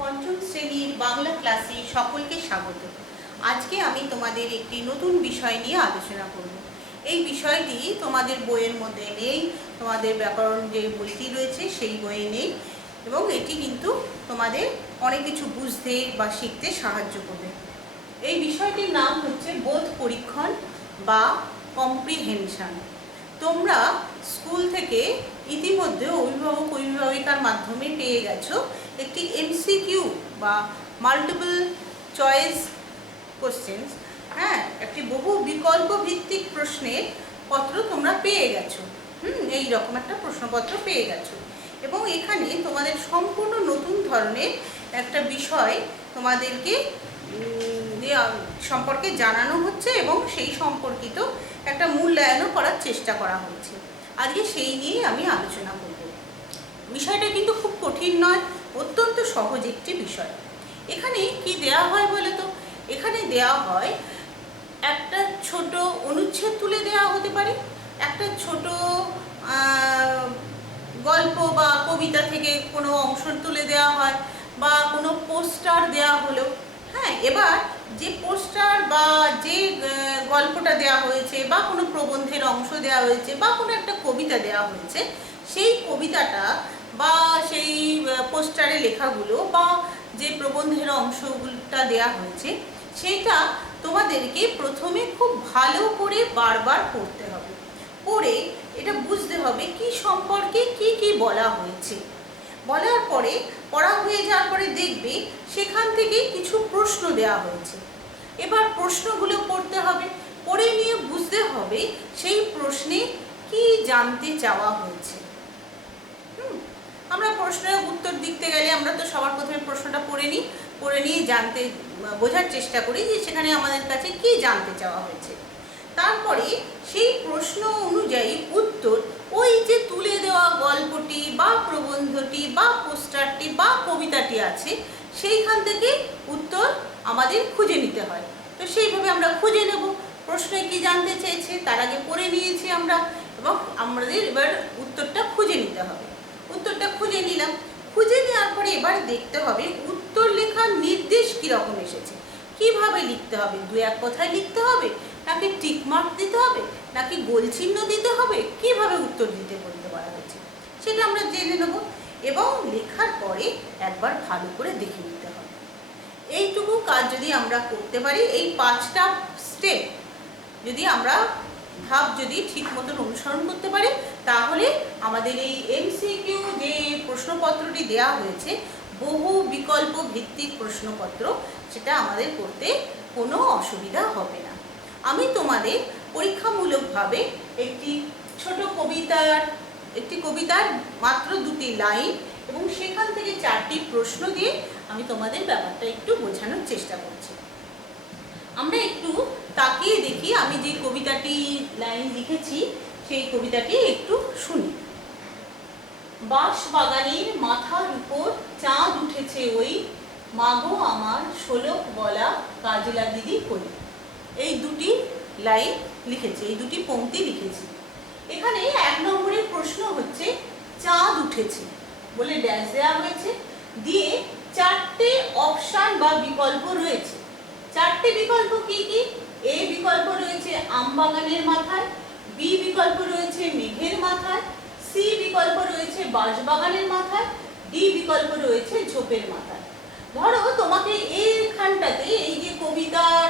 পঞ্চম শ্রেণীর বাংলা ক্লাসে সকলকে স্বাগত। আজকে আমি তোমাদের একটি নতুন বিষয় নিয়ে আলোচনা করব। এই বিষয়টি তোমাদের বইয়ের মধ্যে নেই, তোমাদের ব্যাকরণ যে বইটি রয়েছে সেই বইয়ে নেই, এবং এটি কিন্তু তোমাদের অনেক কিছু বুঝতে বা শিখতে সাহায্য করবে। এই বিষয়টির নাম হচ্ছে বোধ পরীক্ষণ বা কম্প্রিহেনশন। তোমরা স্কুল থেকে ইতিমধ্যে অভিভাবক অভিভাবিকার মাধ্যমে পেয়ে গেছো একটি এমসিকিউ বা মাল্টিপল চয়েস কোশ্চেন্স, একটি বহু বিকল্প ভিত্তিক প্রশ্নের পত্র তোমরা পেয়ে গেছো। এই রকম একটা প্রশ্নপত্র পেয়ে গেছো, এবং এখানে তোমাদের সম্পূর্ণ নতুন ধরনের একটা বিষয় তোমাদেরকে সম্পর্কে জানানো হচ্ছে এবং সেই সম্পর্কিত একটা মূল্যায়নও করার চেষ্টা করা হচ্ছে। আজকে সেই নিয়েই আমি আলোচনা করব। বিষয়টা কিন্তু খুব কঠিন নয়, অত্যন্ত সহজ একটি বিষয়। এখানে কি দেয়া হয় বলে তো? এখানে দেয়া হয় একটা ছোট অনুচ্ছেদ তুলে দেওয়া হতে পারে, একটা ছোট গল্প বা কবিতা থেকে কোনো অংশ তুলে দেওয়া হয়, বা কোনো পোস্টার দেওয়া হলো। এবার যে পোস্টার বা যে গল্পটা দেওয়া হয়েছে বা কোনো প্রবন্ধের অংশ দেওয়া হয়েছে বা কোনো একটা কবিতা দেওয়া হয়েছে, সেই কবিতাটা বা সেই পোস্টারে লেখাগুলো বা যে প্রবন্ধের অংশগুলোটা দেওয়া হয়েছে সেইটা তোমাদেরকে প্রথমে খুব ভালো করে বারবার পড়তে হবে। পড়ে এটা বুঝতে হবে কি সম্পর্কে কি কি বলা হয়েছে। বলার পরে পড়া হয়ে যাওয়ার পরে দেখবে সেখান থেকে কিছু প্রশ্ন দেওয়া হয়েছে। এবার প্রশ্নগুলো পড়তে হবে, পড়ে নিয়ে বুঝতে হবে সেই প্রশ্নে কি জানতে চাওয়া হয়েছে। আমরা প্রশ্নের উত্তর দিতে গেলে আমরা তো সবার প্রথমে প্রশ্নটা পড়ে নিয়ে বোঝার চেষ্টা করি যে সেখানে আমাদের কাছে কি জানতে চাওয়া হয়েছে। তারপরে সেই প্রশ্ন অনুযায়ী উত্তর ওই যে তুলে দেওয়া গল্পটি বা প্রবন্ধটি বা পোস্টারটি বা কবিতাটি আছে সেইখান থেকে উত্তর আমাদের খুঁজে নিতে হয়। তো সেইভাবে আমরা খুঁজে নেব প্রশ্নে কি জানতে চেয়েছে, তার আগে পড়ে নিয়েছি আমরা, এবং আমাদের এবার উত্তরটা খুঁজে নিতে হবে। উত্তরটা খুঁজে নিলাম, খুঁজে নেওয়ার পরে এবার দেখতে হবে উত্তর লেখার নির্দেশ কীরকম এসেছে, কিভাবে লিখতে হবে। দু এক কথায় লিখতে হবে, নাকি টিকমার্ক দিতে হবে, নাকি গোল চিহ্ন দিতে হবে, কিভাবে উত্তর দিতে বলতে বলা হয়েছে সেটা আমরা জেনে নেব। এবং লেখার পরে একবার ভালো করে দেখে নিতে হবে। এইটুকু কাজ যদি আমরা করতে পারি, এই 5টা স্টেপ যদি আমরা যদি ঠিক মতন অনুসরণ করতে পারি, তাহলে আমাদের এই এমসিকিউ যে প্রশ্নপত্রটি দেওয়া হয়েছে বহু বিকল্প ভিত্তিক প্রশ্নপত্র, সেটা আমাদের করতে কোনো অসুবিধা হবে না। আমি তোমাদের পরীক্ষামূলকভাবে একটি ছোট কবিতার মাত্র 2টি লাইন এবং সেখান থেকে 4টি প্রশ্ন দিয়ে আমি তোমাদের ব্যাপারটা একটু বোঝানোর চেষ্টা করছি। আমরা একটু তাকিয়ে দেখি, আমি যে কবিতাটি লাইন লিখেছি সেই কবিতাটি একটু শুনি। বাঁশ বাগানের মাথার উপর চাঁদ উঠেছে ওই, মাগো আমার শোলক বলা কাজলা দিদি কই। এই 2টি লাইন লিখেছি, এই 2টি পংক্তি লিখেছি। এখানে 1 নম্বরের প্রশ্ন হচ্ছে চাঁদ উঠেছে বলে ড্যাশ দেওয়া হয়েছে, দিয়ে 4টে অপশান বা বিকল্প রয়েছে। 4টে বিকল্প কি কি? এ বিকল্প রয়েছে আমবাগানের মাথায়, বি বিকল্প রয়েছে মেঘের মাথায়, সি বিকল্প রয়েছে বাঁশবাগানের মাথায়, ডি বিকল্প রয়েছে ঝোপের মাথায়। ধরো তোমাকে এইখানটাতে এই যে কবিতার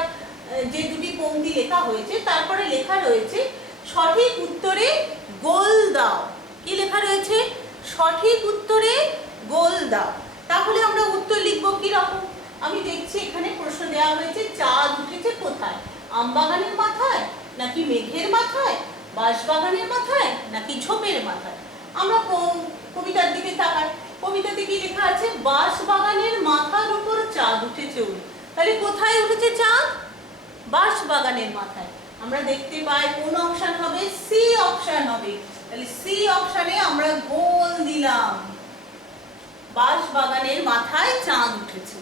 যে 2টি পংক্তি লেখা হয়েছে তারপরে লেখা রয়েছে সঠিক উত্তরে গোল দাও। কি লেখা রয়েছে? সঠিক উত্তরে গোল দাও। তাহলে আমরা উত্তর লিখবো কি রকম? আমি দেখছি এখানে প্রশ্ন দেওয়া হয়েছে চাঁদ উঠেছে কোথায়, আমবাগানের মাথায় নাকি মেঘের মাথায়, বাঁশবাগানের মাথায় নাকি ঝোপের মাথায়। আমরা কবিতার দিকে তাকাই, কবিতাতে কি লেখা আছে? বাঁশবাগানের মাথার উপর চাঁদ উঠেছে ওই। তাহলে কোথায় উঠেছে চাঁদ? বাঁশবাগানের মাথায়। আমরা দেখতে পাই কোন অপশন হবে? সি অপশন হবে। তাহলে সি অপশনে আমরা গোল দিলাম, বাঁশবাগানের মাথায় চাঁদ উঠেছে।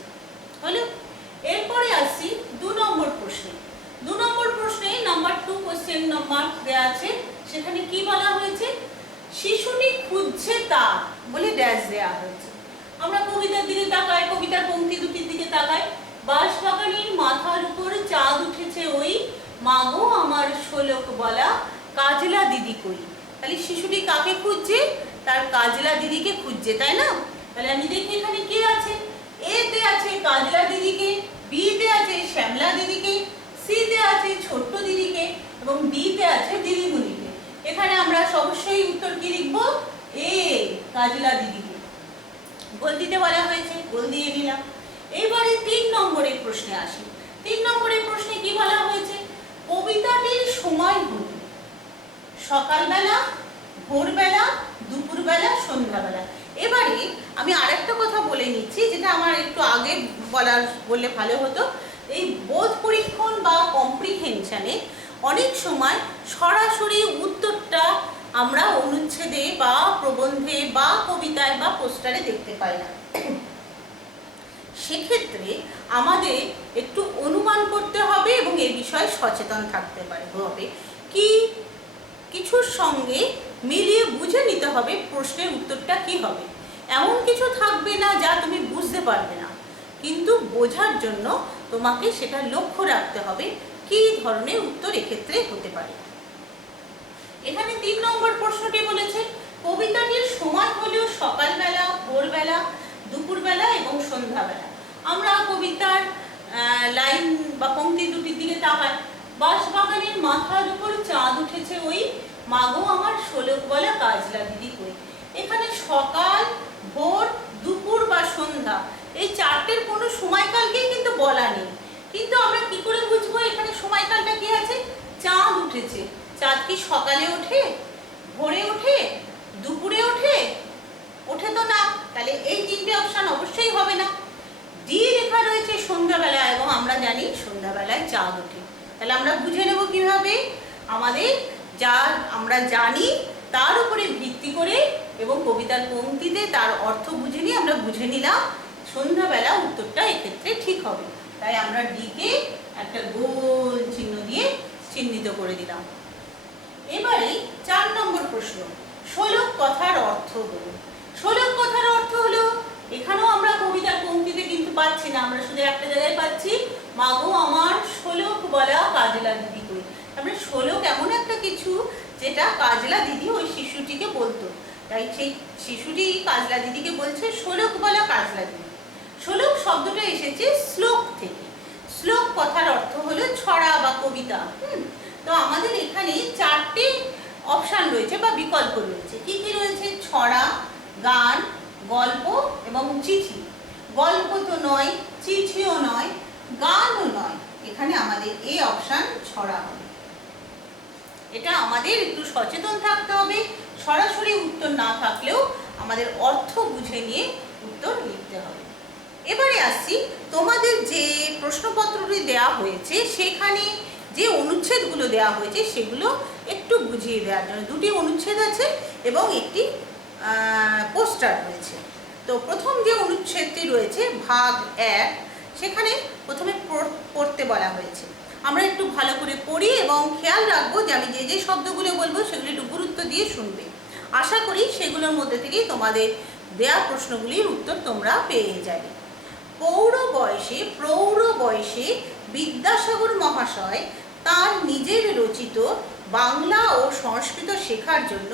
হলো। এরপরে আসি 2 নম্বর প্রশ্নে। 2 নম্বর প্রশ্নে নাম্বার 2 কোশ্চেন নাম্বার দেওয়া আছে, সেখানে কি বলা হয়েছে? শিশুটি খুঁজছে তা বলে ড্যাশ দেওয়া হয়েছে। আমরা কবিতার দিকে তাকাই, কবিতার পংক্তি দুটির দিকে তাকাই। বাঁশবাগানের মাথার উপর চাঁদ উঠেছে ওই, মাগো আমার শোলক বলা কাজলা দিদি কই। তাহলে শিশুটি কাকে খুঁজছে? তার কাজলা দিদিকে খুঁজছে, তাই না? তাহলে আমি দেখি এখানে কে আছে। এ তে আছে কাজলা দিদিকে, বি তে আছে শ্যামলা দিদিকে, সি তে আছে ছোট্ট দিদিকে এবং ডি তে আছে দিদিমণিকে। এখানে আমরা অবশ্যই উত্তর কি লিখবো? এ, কাজলা দিদিকে। গোল দিতে বলা হয়েছে, গোল দিয়ে দিলাম। এবারে 3 নম্বরের প্রশ্নে আসি। 3 নম্বরের প্রশ্নে কি বলা হয়েছে? কবিতাটির সময় হল সকালবেলা, ভোরবেলা, দুপুরবেলা, সন্ধ্যাবেলা। এবারে আমি আরেকটা কথা বলে নিচ্ছি, যেটা আমার একটু আগে বললে ভালো হতো। এই বোধ পরীক্ষণ বা কম্প্রিহেনশনে অনেক সময় সরাসরি উত্তরটা আমরা অনুচ্ছেদে বা প্রবন্ধে বা কবিতায় বা পোস্টারে দেখতে পাই না। সেক্ষেত্রে আমাদের একটু অনুমান করতে হবে এবং এ বিষয়ে সচেতন থাকতে হবে। কি কিছুর সঙ্গে মিলিয়ে বুঝে নিতে হবে প্রশ্নের উত্তরটা কি হবে। এমন কিছু থাকবে না যা তুমি বুঝতে পারবে না, কিন্তু বোঝার জন্য তোমাকে সেটা লক্ষ্য রাখতে হবে কি ধরনের উত্তর এক্ষেত্রে হতে পারে। এখানে 3 নম্বর প্রশ্নটি বলেছে কবিতাটির সময় হলো সকালবেলা, ভোরবেলা, দুপুরবেলা এবং সন্ধ্যাবেলা। আমরা কবিতার লাইন বা পংক্তি দুটির দিকে তাকাই। বাঁশবাগানের মাথার উপর চাঁদ উঠেছে ওই, মাগো আমার শোলক বলা কাজলা দিদি কই। এখানে সকাল, ভোর, দুপুর বা সন্ধ্যা এই চারটের কোনো সময়কালকেই কিন্তু বলা নেই, কিন্তু আমরা কি করে বুঝবো এখানে সময়কালটা কি আছে? চাঁদ উঠেছে। চাঁদ কি সকালে ওঠে, ভোরে ওঠে, দুপুরে ওঠে? ওঠে তো না। তাহলে এই 3টে অপশন অবশ্যই হবে না। ডি লেখা রয়েছে সন্ধ্যাবেলা, এবং আমরা জানি সন্ধ্যাবেলায় চাঁদ ওঠে। তাহলে আমরা বুঝে নেব কিভাবে? আমাদের যা আমরা জানি তার উপরে ভিত্তি করে এবং কবিতার পংক্তিতে তার অর্থ বুঝে নিয়ে আমরা বুঝে নিলাম সন্ধ্যাবেলা উত্তরটা এক্ষেত্রে ঠিক হবে। তাই আমরা ডিকে একটা গোল চিহ্ন দিয়ে চিহ্নিত করে দিলাম। এবারে 4 নম্বর প্রশ্ন, শোলক কথার অর্থ হলো। শোলক কথার অর্থ হলো, এখানেও আমরা কবিতার পংক্তিতে কিন্তু পাচ্ছি না, আমরা শুধু একটা জায়গায় পাচ্ছি, মাগো আমার শোলক বলা কাজলা দিদি কই। আমরা শোলক এমন একটা কিছু যেটা কাজলা দিদি ওই শিশুটিকে বলতো, তাই সেই শিশুটি কাজলা দিদিকে বলছে শোলক বলা কাজলা দিদি। শোলক শব্দটা এসেছে শ্লোক থেকে। শ্লোক কথার অর্থ হলো ছড়া বা কবিতা। তো আমাদের এখানে 4টে অপশান রয়েছে বা বিকল্প রয়েছে। কি কি রয়েছে? ছড়া, গান, গল্প এবং চিঠি। গল্প তো নয়, চিঠিও নয়, গানও নয়। এখানে আমাদের এই অপশান ছড়া হবে। এটা আমাদের একটু সচেতন থাকতে হবে। সরাসরি উত্তর না থাকলেও আমাদের অর্থ বুঝে নিয়ে উত্তর লিখতে হবে। এবারে আসছি, তোমাদের যে প্রশ্নপত্রটি দেওয়া হয়েছে সেখানে যে অনুচ্ছেদগুলো দেওয়া হয়েছে সেগুলো একটু বুঝিয়ে দেওয়ার জন্য। 2টি অনুচ্ছেদ আছে এবং একটি পোস্টার রয়েছে। তো প্রথম যে অনুচ্ছেদটি রয়েছে ভাগ 1, সেখানে প্রথমে পড়তে বলা হয়েছে। আমরা একটু ভালো করে পড়ি এবং খেয়াল রাখবো যে আমি যে যে শব্দগুলো বলবো সেগুলো একটু গুরুত্ব দিয়ে শুনবে। আশা করি সেগুলোর মধ্যে থেকেই তোমাদের দেওয়া প্রশ্নগুলির উত্তর তোমরা পেয়ে যাবে। প্রৌঢ় বয়সে বিদ্যাসাগর মহাশয় তার নিজের রচিত বাংলা ও সংস্কৃত শেখার জন্য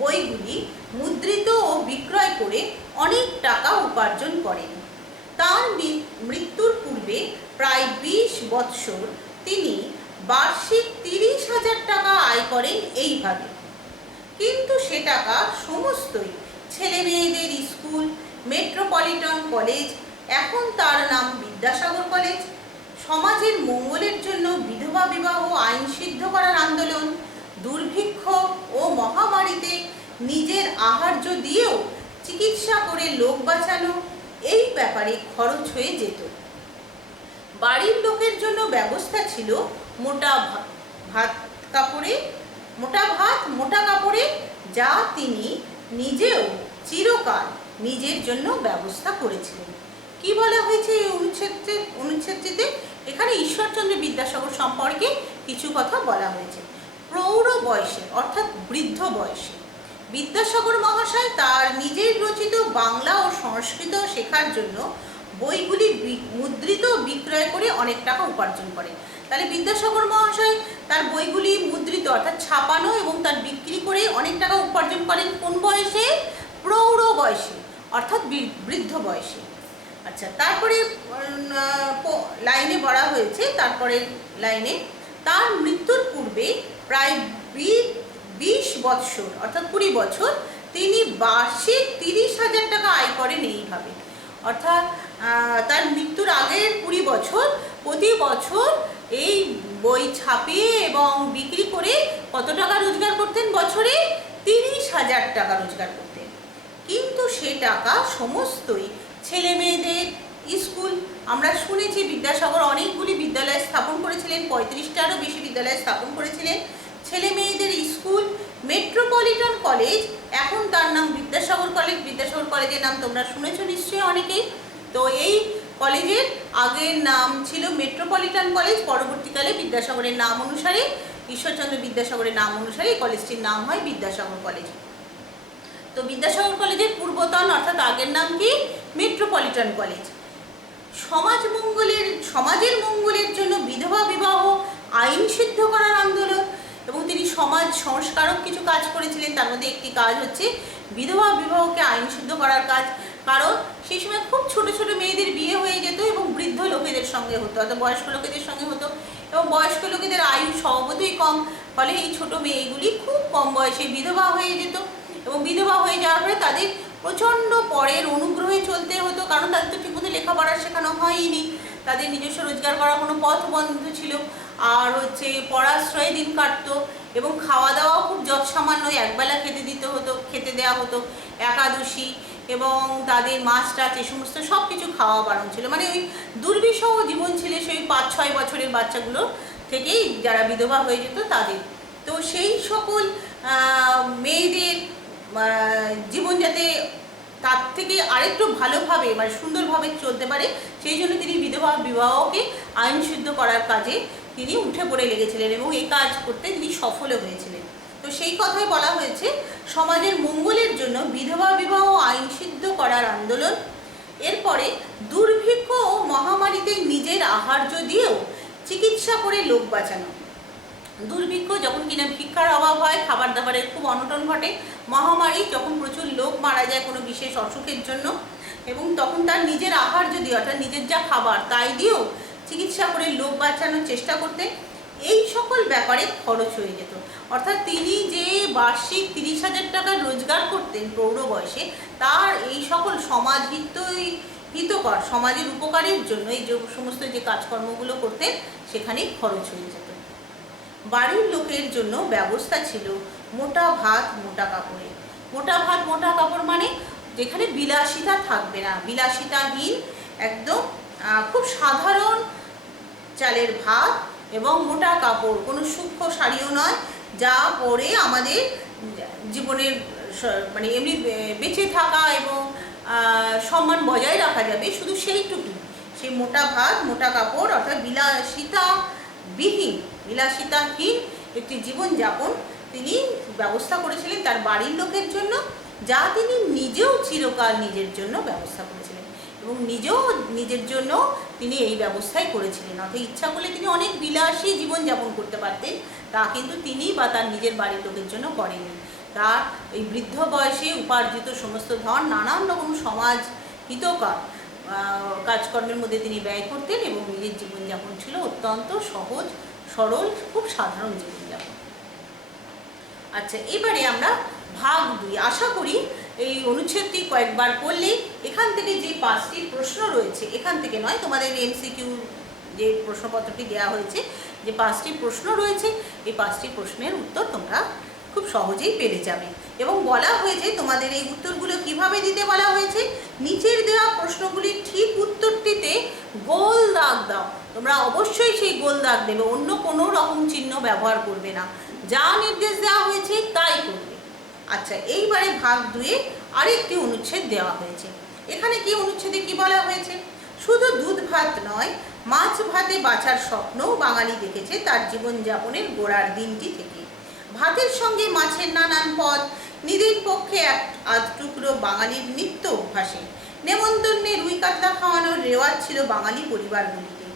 বইগুলি মুদ্রিত ও বিক্রয় করে অনেক টাকা উপার্জন করেন। তার মৃত্যুর পূর্বে প্রায় 20 বৎসর তিনি বার্ষিক 30,000 টাকা আয় করেন এইভাবে। কিন্তু সে টাকা সমস্তই ছেলে মেয়েদের স্কুল, মেট্রোপলিটন কলেজ, এখন তার নাম বিদ্যাসাগর কলেজ, সমাজের মঙ্গলের জন্য বিধবা বিবাহ আইন সিদ্ধ করার আন্দোলন, দুর্ভিক্ষ ও মহামারীতে নিজের আহার্য দিয়েও চিকিৎসা করে লোক বাঁচানো, এই ব্যাপারে খরচ হয়ে যেত। বাড়ির লোকের জন্য ব্যবস্থা ছিল মোটা ভাত মোটা কাপড়ে, যা তিনি নিজেও চিরকাল নিজের জন্য ব্যবস্থা করেছিলেন। কি বলা হয়েছে এই অনুচ্ছেদটিতে? এখানে ঈশ্বরচন্দ্র বিদ্যাসাগর সম্পর্কে কিছু কথা বলা হয়েছে। প্রৌঢ় বয়সে অর্থাৎ বৃদ্ধ বয়সে বিদ্যাসাগর মহাশয় তার নিজের রচিত বাংলা ও সংস্কৃত শেখার জন্য বইগুলি মুদ্রিত বিক্রয় করে অনেক টাকা উপার্জন করেন। তাহলে বিদ্যাসাগর মহাশয় তার বইগুলি মুদ্রিত অর্থাৎ ছাপানো এবং তার বিক্রি করে অনেক টাকা উপার্জন করেন। কোন বয়সে? প্রৌঢ় বয়সে, অর্থাৎ বৃদ্ধ বয়সে। আচ্ছা, তারপরে লাইনে বলা হয়েছে, তারপরে লাইনে তার মৃত্যুর পূর্বে প্রায় 20 বৎসর অর্থাৎ 20 বছর তিনি বার্ষিক 30,000 টাকা আয় করেন এইভাবে। অর্থাৎ তার মৃত্যুর আগের 20 বছর প্রতি বছর এই বই ছাপিয়ে এবং বিক্রি করে কত টাকা রোজগার করতেন? বছরে 30,000 টাকা রোজগার করতেন। কিন্তু সে টাকা সমস্তই ছেলে মেয়েদের স্কুল, আমরা শুনেছি বিদ্যাসাগর অনেকগুলি বিদ্যালয় স্থাপন করেছিলেন, 35টারও বেশি বিদ্যালয় স্থাপন করেছিলেন। ছেলে মেয়েদের স্কুল, মেট্রোপলিটন কলেজ, এখন তার নাম বিদ্যাসাগর কলেজ। বিদ্যাসাগর কলেজের নাম তোমরা শুনেছো নিশ্চয়ই অনেকেই। তো এই কলেজের আগের নাম ছিল মেট্রোপলিটন কলেজ, পরবর্তীকালে বিদ্যাসাগরের নাম অনুসারে, ঈশ্বরচন্দ্র বিদ্যাসাগরের নাম অনুসারে এই কলেজটির নাম হয় বিদ্যাসাগর কলেজ। তো বিদ্যাসাগর কলেজের পূর্বতন অর্থাৎ আগের নাম কি? Metropolitan college. সমাজের মঙ্গলের জন্য বিধবা বিবাহ আইন সিদ্ধ করার আন্দোলন, এবং তিনি সমাজ সংস্কারক কিছু কাজ করেছিলেন। তার মধ্যে একটি কাজ হচ্ছে বিধবা বিবাহকে আইন সিদ্ধ করার কাজ। কারণ সেই সময় খুব ছোট ছোট মেয়েদের বিয়ে হয়ে যেত এবং বৃদ্ধ লোকেদের সঙ্গে হতো, অর্থাৎ বয়স্ক লোকেদের সঙ্গে হতো, এবং বয়স্ক লোকেদের আয়ু স্বভাবতই কম, ফলে এই ছোট মেয়েগুলি খুব কম বয়সে বিধবা হয়ে যেত, এবং বিধবা হয়ে যাওয়ার পরে তাদের প্রচণ্ড পরের অনুগ্রহে চলতে হতো, কারণ তাদের তো ঠিকমতো লেখাপড়া শেখানো হয়নি, তাদের নিজস্ব রোজগার করার কোনো পথ বন্ধ ছিল, আর হচ্ছে পড়াশ্রয়ে দিন কাটতো, এবং খাওয়া দাওয়াও খুব যৎসামান্য, একবেলা খেতে দেওয়া হতো, একাদশী এবং তাদের মাছ টাছ এ সমস্ত সব কিছু খাওয়া বারণ ছিল। মানে ওই দুর্বিষহ জীবন ছিল সেই 5-6 বছরের বাচ্চাগুলো থেকেই, যারা বিধবা হয়ে যেত তাদের। তো সেই সকল মেয়েদের জীবন যাতে তার থেকে আরেকটু ভালোভাবে মানে সুন্দরভাবে চলতে পারে, সেই জন্য তিনি বিধবা বিবাহকে আইন সিদ্ধ করার কাজে তিনি উঠে পড়ে লেগেছিলেন, এবং এই কাজ করতে তিনি সফলও হয়েছিলেন। তো সেই কথাই বলা হয়েছে সমাজের মঙ্গলের জন্য বিধবা বিবাহ আইন সিদ্ধ করার আন্দোলন। এরপরে দুর্ভিক্ষ ও মহামারীতে নিজের আহার্য দিয়েও চিকিৎসা করে লোক বাঁচানো। দুর্ভিক্ষ যখন কিনা ভিক্ষার অভাব হয়, খাবার দাবারের খুব অনটন ঘটে, মহামারী যখন প্রচুর লোক মারা যায় কোনো বিশেষ অসুখের জন্য, এবং তখন তার নিজের আহার্য দিয়ে অর্থাৎ নিজের যা খাবার তাই দিয়েও চিকিৎসা করে লোক বাঁচানোর চেষ্টা করতেন। এই সকল ব্যাপারে খরচ হয়ে যেত। অর্থাৎ তিনি যে বার্ষিক 30,000 টাকা রোজগার করতেন প্রৌঢ় বয়সে, তার এই সকল হিতকর সমাজের উপকারের জন্য এই যে সমস্ত যে কাজকর্মগুলো করতেন সেখানেই খরচ হয়ে যেত। বাড়ির লোকের জন্য ব্যবস্থা ছিল মোটা ভাত মোটা কাপড়ে। মোটা ভাত মোটা কাপড় মানে যেখানে বিলাসিতা থাকবে না, বিলাসিতাহীন একদম খুব সাধারণ চালের ভাত এবং মোটা কাপড়, কোনো সূক্ষ্ম শাড়িও নয়, যা পরে আমাদের জীবনের মানে এমনি বেঁচে থাকা এবং সম্মান বজায় রাখা যাবে, শুধু সেইটুকু। সেই মোটা ভাত মোটা কাপড় অর্থাৎ বিলাসিতাহীন একটি জীবনযাপন তিনি ব্যবস্থা করেছিলেন তার বাড়ির লোকের জন্য, যা তিনি নিজেও চিরকাল নিজের জন্য ব্যবস্থা করেছিলেন, এবং নিজেও নিজের জন্য তিনি এই ব্যবস্থাই করেছিলেন। অর্থাৎ ইচ্ছা করলে তিনি অনেক বিলাসী জীবনযাপন করতে পারতেন, তা কিন্তু তিনি বা তার নিজের বাড়ির লোকের জন্য করেননি। তার এই বৃদ্ধ বয়সে উপার্জিত সমস্ত ধন নানান রকম সমাজ হিতকর কাজকর্মের মধ্যে তিনি ব্যয় করতেন, এবং নিজের জীবনযাপন ছিল অত্যন্ত সহজ সরল, খুব সাধারণ জীবনযাপন। আচ্ছা, এবারে আমরা ভাগ 2। আশা করি এই অনুচ্ছেদটি কয়েকবার পড়লে এখান থেকে যে 5টি প্রশ্ন রয়েছে, এখান থেকে নয়, তোমাদের এমসিকিউ যে প্রশ্নপত্রটি দেওয়া হয়েছে, যে 5টি প্রশ্ন রয়েছে, এই 5টি প্রশ্নের উত্তর তোমরা খুব সহজেই পেরে যাবে। এবং বলা হয়েছে তোমাদের এই উত্তরগুলো কিভাবে দিতে বলা হয়েছে, নিচের দেওয়া প্রশ্নগুলির ঠিক উত্তরটিতে গোল দাগ দাও। তোমরা অবশ্যই সেই গোল দাগ দেবে, অন্য কোনো রকম চিহ্ন ব্যবহার করবে না, যা নির্দেশ দেওয়া হয়েছে তাই করবে। আচ্ছা, এইবারে ভাগ 2-এ আরেকটি অনুচ্ছেদ দেওয়া হয়েছে। এখানে কি অনুচ্ছেদে কি বলা হয়েছে, শুধু দুধ ভাত নয়, মাছ ভাতে বাঁচার স্বপ্নও বাঙালি দেখেছে তার জীবনযাপনের গোড়ার দিনটি থেকে। ভাতের সঙ্গে মাছের নানান পদ নিধির পক্ষে এক আধ টুকরো বাঙালির নিত্য অভ্যাসে। নেমন্তন্নে রুই কাতলা খাওয়ানোর রেওয়াজ ছিল বাঙালি পরিবারগুলিতে।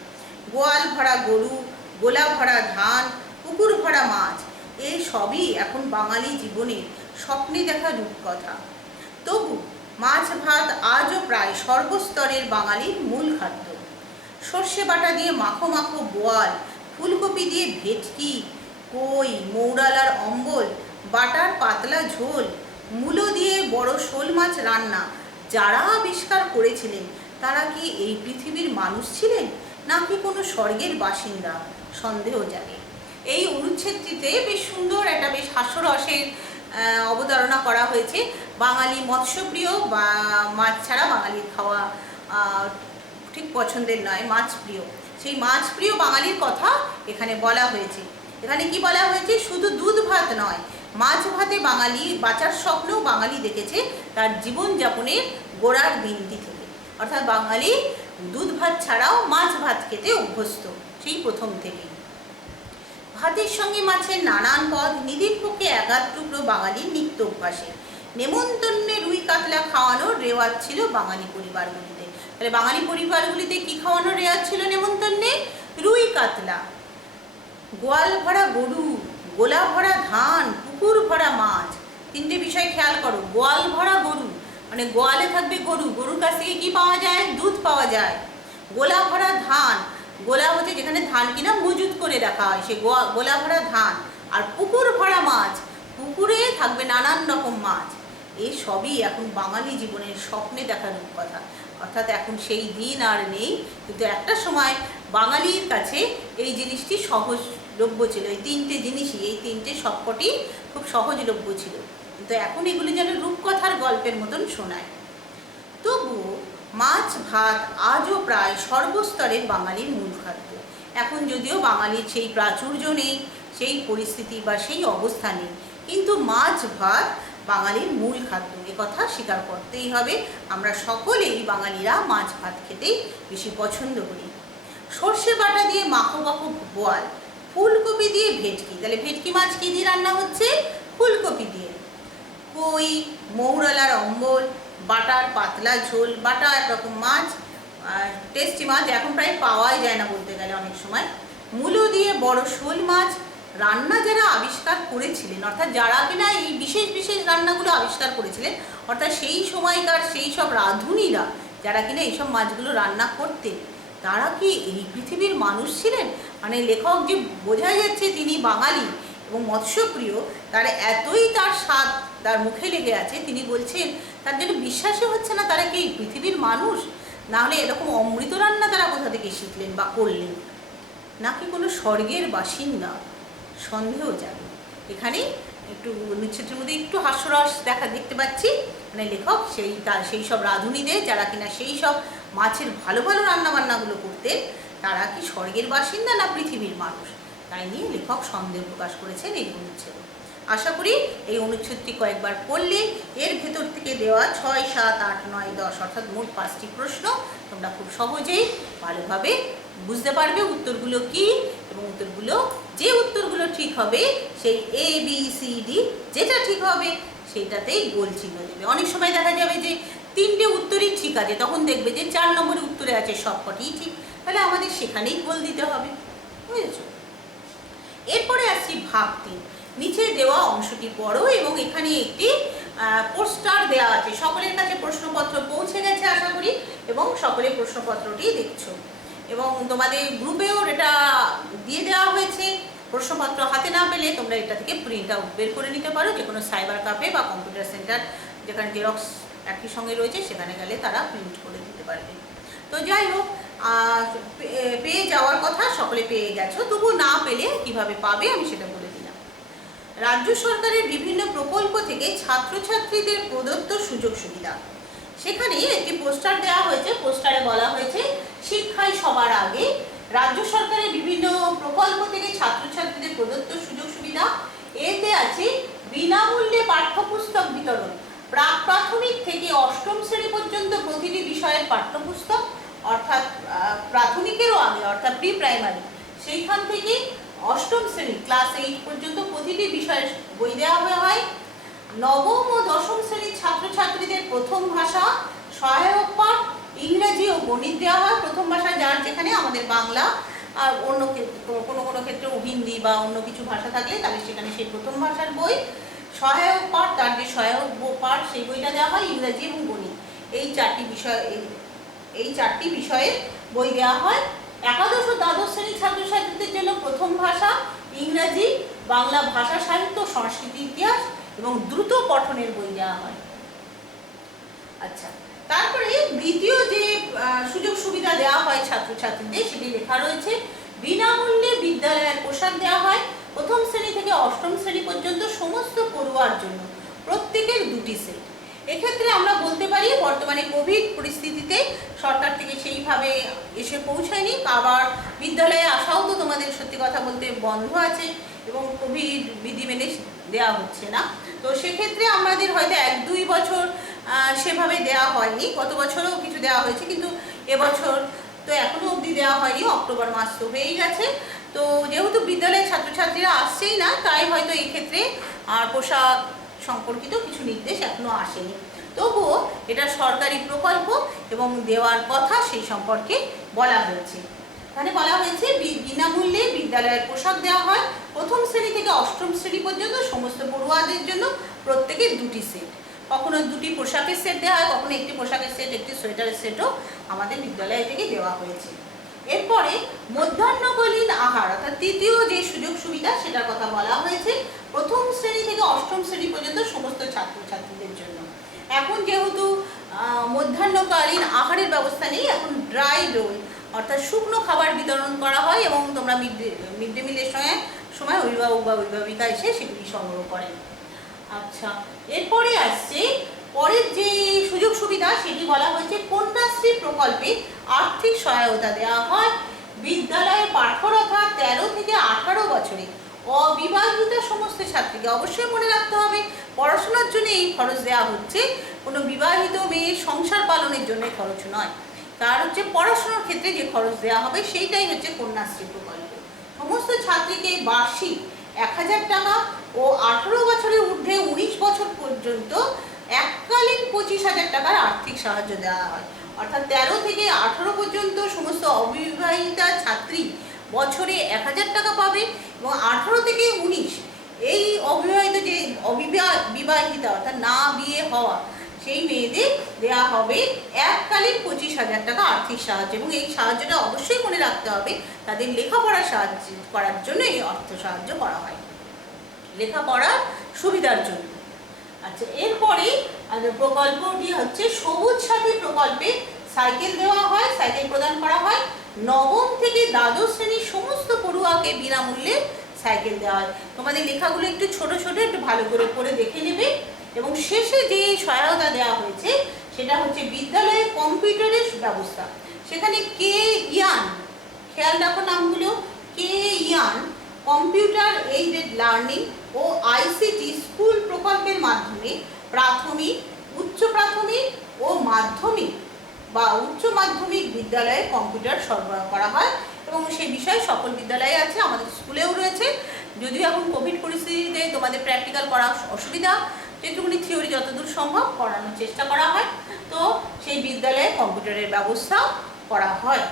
গোয়াল ভরা গরু, গোলা ভরা ধান, পুকুর ভরা মাছ, এই সবই এখন বাঙালি জীবনের স্বপ্নে দেখা রূপকথা। তবু মাছ ভাত আজও প্রায় সর্বস্তরের বাঙালির মূল খাদ্য। সর্ষে বাটা দিয়ে মাখো মাখো বোয়াল, ফুলকপি দিয়ে ভেটকি, কই, মৌরালার অম্বল, বাটার পাতলা ঝোল, মূলো দিয়ে বড় শোল মাছ রান্না, যারা আবিষ্কার করেছিলেন তারা কি এই পৃথিবীর মানুষ ছিলেন নাকি কোনো স্বর্গের বাসিন্দা? সন্দেহ জাগে। এই অনুচ্ছেদটিতে বেশ সুন্দর একটা বেশ হাস্যরসের অবতারণা করা হয়েছে। বাঙালি মৎস্যপ্রিয় বা মাছ ছাড়া বাঙালির খাওয়া ঠিক পছন্দের নয়, মাছ প্রিয়। সেই মাছ প্রিয় বাঙালির কথা এখানে বলা হয়েছে। এখানে কি বলা হয়েছে? শুধু দুধ ভাত নয়, মাছ ভাতে বাঙালি বাঁচার স্বপ্নও বাঙালি দেখেছে তার জীবনযাপনের গোড়ার দিনটি থেকে। অর্থাৎ বাঙালি দুধ ভাত ছাড়াও মাছ ভাত খেতে অভ্যস্ত সেই প্রথম থেকেই। ভাতের সঙ্গে মাছের নানান পদ নিধির পক্ষে এক আধ টুকরো বাঙালির নিত্য অভ্যাসে। নেমন্তন্নে রুই কাতলা খাওয়ানোর রেওয়াজ ছিল বাঙালি পরিবারগুলিতে। তাহলে বাঙালি পরিবারগুলিতে কি খাওয়ানোর রেওয়াজ ছিল নেমন্তন্নে? রুই কাতলা। গোয়াল ভরা গরু, গোলা ভরা ধান, পুকুর ভরা মাছ। তিনটে বিষয় খেয়াল করো। গোয়াল ভরা গরু মানে গোয়ালে থাকবে গরু, গরুর কাছ থেকে কি পাওয়া যায়? দুধ পাওয়া যায়। গোলা ভরা ধান, গোলা হচ্ছে যেখানে ধান কিনা মজুত করে রাখা হয়, সে গোলা ভরা ধান। আর পুকুর ভরা মাছ, পুকুরে থাকবে নানান রকম মাছ। এই সবই এখন বাঙালি জীবনের স্বপ্নে দেখার রূপকথা। অর্থাৎ এখন সেই দিন আর নেই, কিন্তু একটা সময় বাঙালির কাছে এই জিনিসটি সহজলভ্য ছিল। এই তিনটে জিনিসই, এই তিনটে সবকটি খুব সহজলভ্য ছিল, কিন্তু এখন এগুলি যেন রূপকথার গল্পের মতন শোনায়। তবুও মাছ ভাত আজও প্রায় সর্বস্তরের বাঙালির মূল খাদ্য। এখন যদিও বাঙালির সেই প্রাচুর্য নেই, সেই পরিস্থিতি বা সেই অবস্থা নেই, কিন্তু মাছ ভাত বাঙালির মূল খাদ্য, এ কথা স্বীকার করতেই হবে। আমরা সকলেই বাঙালিরা মাছ ভাত খেতেই বেশি পছন্দ করি। সর্ষে বাটা দিয়ে মাখো মাখো বোয়াল, ফুলকপি দিয়ে ভেটকি। তাহলে ভেটকি মাছ কী দিয়ে রান্না হচ্ছে? ফুলকপি দিয়ে। কই, মৌরালার অম্বল, বাটার পাতলা ঝোল। বাটা একরকম মাছ, টেস্টি মাছ, এখন প্রায় পাওয়াই যায় না বলতে গেলে অনেক সময়। মূলো দিয়ে বড় শোল মাছ। রান্না যারা আবিষ্কার করেছিলেন, অর্থাৎ যারা কিনা এই বিশেষ বিশেষ রান্নাগুলো আবিষ্কার করেছিলেন, অর্থাৎ সেই সময়কার সেই সব রাঁধুনিরা যারা কিনা এইসব মাছগুলো রান্না করতেন, তারা কি এই পৃথিবীর মানুষ ছিলেন? মানে লেখক যে বোঝা যাচ্ছে তিনি বাঙালি এবং মৎস্যপ্রিয়, তার এতই তার স্বাদ তার মুখে লেগে আছে, তিনি বলছেন তার জন্য বিশ্বাসই হচ্ছে না তারা কি এই পৃথিবীর মানুষ। না হলে এরকম অমৃত রান্না তারা কোথা থেকে শিখলেন বা করলেন, নাকি কোনো স্বর্গের বাসিন্দা? সন্দেহ যাবে। এখানে একটু অনুচ্ছেদের মধ্যে একটু হাস্যরস দেখতে পাচ্ছি। মানে লেখক সেই সব রাঁধুনিদের যারা কিনা সেই সব মাছের ভালো ভালো রান্নাবান্নাগুলো করতেন, তারা কি স্বর্গের বাসিন্দা না পৃথিবীর মানুষ, তাই নিয়ে লেখক সন্দেহ প্রকাশ করেছেন এই অনুচ্ছেদে। আশা করি এই অনুচ্ছেদটি কয়েকবার পড়লে এর ভেতর থেকে দেওয়া 6, 7, 8, 9, 10 অর্থাৎ মোট 5টি প্রশ্ন তোমরা খুব সহজেই ভালোভাবে বুঝতে পারবে উত্তরগুলো কি, এবং যে উত্তরগুলো ঠিক হবে সেই ABCD যেটা ঠিক হবে সেইটাতেই গোল চিহ্ন দেবে। অনেক সময় দেখা যাবে যে 3টে উত্তরই ঠিক আছে, তখন দেখবে যে 4 নম্বরের উত্তরে আছে সবকটিই ঠিক, তাহলে আমাদের সেখানেই গোল দিতে হবে। বুঝেছ? এরপরে আসছি ভাগ 3। নিচে দেওয়া অংশটি পড়ো এবং এখানে একটি পোস্টার দেওয়া আছে। সকলের কাছে প্রশ্নপত্র পৌঁছে গেছে আশা করি, এবং সকলে প্রশ্নপত্রটি দেখছো, এবং তোমাদের গ্রুপেও এটা দিয়ে দেওয়া হয়েছে। প্রশ্নপত্র হাতে না পেলে তোমরা এটা থেকে প্রিন্ট আউট বের করে নিতে পারো, যে কোনো সাইবার ক্যাফে বা কম্পিউটার সেন্টার যেখানে জেরক্স একই সঙ্গে রয়েছে সেখানে গেলে তারা প্রিন্ট করে দিতে পারবে। তো যাই হোক, পেয়ে যাওয়ার কথা সকলে পেয়ে গেছো, তবু না পেলে কিভাবে পাবে আমি সেটা বলে দিলাম। রাজ্য সরকারের বিভিন্ন প্রকল্প থেকে ছাত্রছাত্রীদের প্রদত্ত সুযোগ সুবিধা, সেখানে একটি পোস্টার দেওয়া হয়েছে। পোস্টারে বলা হয়েছে শিক্ষাই সবার আগে। রাজ্য সরকারের বিভিন্ন প্রকল্প থেকে ছাত্রছাত্রীদের প্রদত্ত সুযোগ সুবিধা, এতে আছে বিনামূল্যে পাঠ্যপুস্তক বিতরণ। প্রাথমিক থেকে 8ম শ্রেণী পর্যন্ত প্রতিটি বিষয়ের পাঠ্যপুস্তক, অর্থাৎ প্রাথমিকেরও আগে অর্থাৎ প্রি প্রাইমারি, সেইখান থেকে 8ম শ্রেণী ক্লাস 8 পর্যন্ত প্রতিটি বিষয়ের বই দেওয়া হয়। নবম ও দশম শ্রেণীর ছাত্রছাত্রীদের প্রথম ভাষা সহায়ক পাঠ ইংরেজি ও গণিত দেওয়া হয়। প্রথম ভাষা যার যেখানে আমাদের বাংলা, আর অন্য কোনো কোনো ক্ষেত্রে হিন্দি বা অন্য কিছু ভাষা থাকলে তাহলে সেখানে সেই প্রথম ভাষার বই। সহায়ক পাঠ, তার যে সহায়ক পাঠ সেই বইটা দেওয়া হয় ইংরেজি এবং গণিত। এই চারটি বিষয়ে বই দেওয়া হয়। একাদশ ও দ্বাদশ শ্রেণীর ছাত্রছাত্রীদের জন্য প্রথম ভাষা ইংরাজি, বাংলা ভাষা সাহিত্য, সংস্কৃতি, ইতিহাস এবং দ্রুত পঠনের বই দেওয়া হয়। আচ্ছা, তারপরে দ্বিতীয় যে সুযোগ সুবিধা দেওয়া হয় ছাত্রছাত্রীদের সেটি লেখা রয়েছে। বিনামূল্যে বিদ্যালয়ের পোশাক দেওয়া হয় প্রথম শ্রেণী থেকে অষ্টম শ্রেণী পর্যন্ত সমস্ত পড়ুয়ার জন্য, প্রত্যেকের 2টি সেট। এক্ষেত্রে আমরা বলতে পারি বর্তমানে কোভিড পরিস্থিতিতে সরকার থেকে সেইভাবে এসে পৌঁছায়নি, আবার বিদ্যালয়ে আসাও তো তোমাদের সত্যি কথা বলতে বন্ধ আছে এবং কোভিড বিধি মেনে দেওয়া হচ্ছে না। তো সেক্ষেত্রে আমাদের হয়তো 1-2 বছর সেভাবে দেওয়া হয়নি, গত বছরও কিছু দেওয়া হয়েছে, কিন্তু এবছর তো এখনো অবধি দেওয়া হয়নি, অক্টোবর মাস তো হয়েই গেছে। তো যেহেতু বিদ্যালয়ের ছাত্রছাত্রীরা আসছেই না, তাই হয়তো এই ক্ষেত্রে পোশাক সম্পর্কিত কিছু নির্দেশ এখনো আসেনি। তবুও এটা সরকারি প্রকল্প এবং দেওয়ার কথা সেই সম্পর্কে বলা হয়েছে। এখানে বলা হয়েছে বিনামূল্যে বিদ্যালয়ের পোশাক দেওয়া হয় প্রথম শ্রেণী থেকে অষ্টম শ্রেণী পর্যন্ত সমস্ত পড়ুয়াদের জন্য, প্রত্যেকের 2টি সেট। কখনো 2টি পোশাকের সেট দেওয়া হয়, কখনো একটি পোশাকের সেট, একটি সোয়েটারের সেটও আমাদের বিদ্যালয় থেকে দেওয়া হয়েছে। এরপরে মধ্যাহ্নকালীন আহার অর্থাৎ তৃতীয় যে সুযোগ সুবিধা সেটার কথা বলা হয়েছে প্রথম শ্রেণী থেকে অষ্টম শ্রেণী পর্যন্ত সমস্ত ছাত্রছাত্রীদের জন্য। এখন যেহেতু মধ্যাহ্নকালীন আহারের ব্যবস্থা নেই, এখন ড্রাই রোল অর্থাৎ শুকনো খাবার বিতরণ করা হয় এবং তোমরা মিড ডে মিলের সময় অভিভাবক বা অভিভাবিকা এসে সেগুলি সংগ্রহ করেন। আচ্ছা, এরপরে আসছে পরের যে সুযোগ সুবিধা সেটি বলা হয়েছে কন্যাশ্রী প্রকল্পে আর্থিক সহায়তা দেওয়া হয় বিদ্যালয়ে পাঠরত 13 থেকে 18 বছরে অবিবাহিত সমস্ত ছাত্রীকে। অবশ্যই মনে রাখতে হবে পড়াশোনার জন্য এই খরচ দেওয়া হচ্ছে, কোনো বিবাহিত মেয়ের সংসার পালনের জন্য খরচ নয়, তার হচ্ছে পড়াশোনার ক্ষেত্রে যে খরচ দেওয়া হবে সেইটাই হচ্ছে কন্যাশ্রী প্রকল্প। সমস্ত ছাত্রীকে বার্ষিক 1000 টাকা ও 18 বছরের ঊর্ধ্বে 19 বছর পর্যন্ত এককালীন 25,000 টাকার আর্থিক সাহায্য দেওয়া হয়। অর্থাৎ 13 থেকে 18 পর্যন্ত সমস্ত অবিবাহিতা ছাত্রী বছরে 1000 টাকা পাবে এবং 18 থেকে 19 এই অবিবাহিত যে বিবাহিতা অর্থাৎ না বিয়ে হওয়া সেই মেয়েদের দেওয়া হবে এককালীন 25,000 টাকা আর্থিক সাহায্য। এবং এই সাহায্যটা অবশ্যই মনে রাখতে হবে তাদের লেখাপড়া সাহায্য করার জন্য এই অর্থ সাহায্য করা হয়, লেখাপড়ার সুবিধার জন্য। আচ্ছা, এরপরে প্রকল্পটি হচ্ছে সবুজ সাথী প্রকল্পে সাইকেল দেওয়া হয়, সাইকেল প্রদান করা হয় নবম থেকে দ্বাদশ শ্রেণীর সমস্ত পড়ুয়াকে বিনামূল্যে সাইকেল দেওয়া হয়। তোমাদের লেখাগুলো একটু ছোট ছোট, একটু ভালো করে পড়ে দেখে নেবে। এবং শেষে যে সহায়তা দেওয়া হয়েছে সেটা হচ্ছে বিদ্যালয়ে কম্পিউটারের ব্যবস্থা। সেখানে কে-ইয়ান, খেয়াল রাখো নামগুলো, কে-ইয়ান কম্পিউটার এইডেড লার্নিং ও আইসিটি স্কুল প্রকল্পের মাধ্যমে প্রাথমিক, উচ্চ প্রাথমিক ও মাধ্যমিক বা উচ্চ মাধ্যমিক বিদ্যালয়ে কম্পিউটার সরবরাহ করা হয় এবং সেই বিষয়ে সকল বিদ্যালয়ে আছে, আমাদের স্কুলেও রয়েছে। যদিও এখন কোভিড পরিস্থিতিতে তোমাদের প্র্যাকটিক্যাল করা অসুবিধা, যেটুকুনি থিওরি যতদূর সম্ভব করানোর চেষ্টা করা হয়, তো সেই বিদ্যালয়ে কম্পিউটারের ব্যবস্থা করা হয়।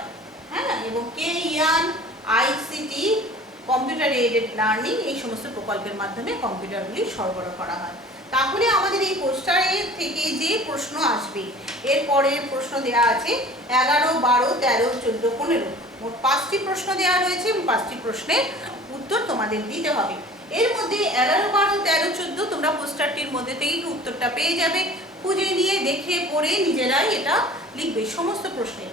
হ্যাঁ, এবং কে-ইয়ান, আইসিটি, কম্পিউটার এইডেড লার্নিং এই সমস্ত প্রকল্পের মাধ্যমে কম্পিউটারগুলি সরবরাহ করা হয়। তাহলে আমাদের এই পোস্টারের থেকে যে প্রশ্ন আসবে, এরপরের প্রশ্ন দেওয়া আছে 11, 12, 13, 14, 15, মোট 5টি প্রশ্ন দেওয়া রয়েছে এবং 5টি প্রশ্নের উত্তর তোমাদের দিতে হবে। এর মধ্যে 11, 12, 13, 14 তোমরা পোস্টারটির মধ্যে থেকেই উত্তরটা পেয়ে যাবে, খুঁজে নিয়ে দেখে পড়ে নিজেরাই এটা লিখবে সমস্ত প্রশ্নে।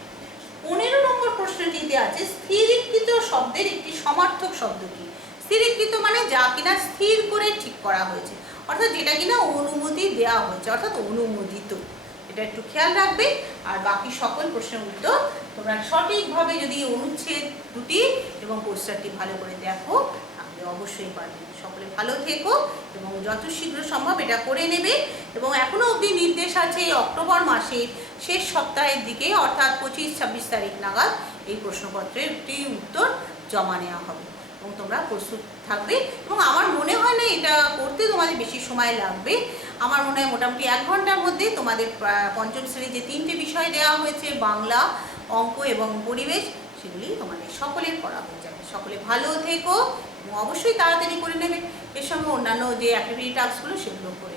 15 নম্বর প্রশ্নটিতে আছে স্থিরীকৃত শব্দের একটি সমার্থক শব্দ কি? স্থিরীকৃত মানে যা কিনা স্থির করে ঠিক করা হয়েছে, অর্থাৎ যেটা কিনা অনুমতি দেওয়া হয়েছে, অর্থাৎ অনুমোদিত। এটা একটু খেয়াল রাখবে। আর বাকি সকল প্রশ্নের উত্তর তোমরা সঠিকভাবে যদি অনুচ্ছেদ দুটি এবং পোস্টারটি ভালো করে দেখো তাহলে অবশ্যই পারবে। সকলে ভালো থেকো এবং যত শীঘ্র সম্ভব এটা করে নেবে। এবং এখনও অবধি নির্দেশ আছে অক্টোবর মাসের শেষ সপ্তাহের দিকে অর্থাৎ 25-26 তারিখ নাগাদ এই প্রশ্নপত্রের একটি উত্তর জমা নেওয়া হবে। এবং তোমরা প্রস্তুত থাকবে। এবং আমার মনে হয় না এটা করতে তোমাদের বেশি সময় লাগবে। আমার মনে হয় মোটামুটি 1 ঘন্টার মধ্যে তোমাদের পঞ্চম শ্রেণীর যে 3টে বিষয় দেওয়া হয়েছে, বাংলা, অঙ্ক এবং পরিবেশ, সেগুলি তোমাদের সকলের করা হয়ে যাবে। সকলে ভালো থেকো এবং অবশ্যই তাড়াতাড়ি করে নেবে। এর সঙ্গে অন্যান্য যে অ্যাক্টিভিটি টাস্কগুলো সেগুলো করে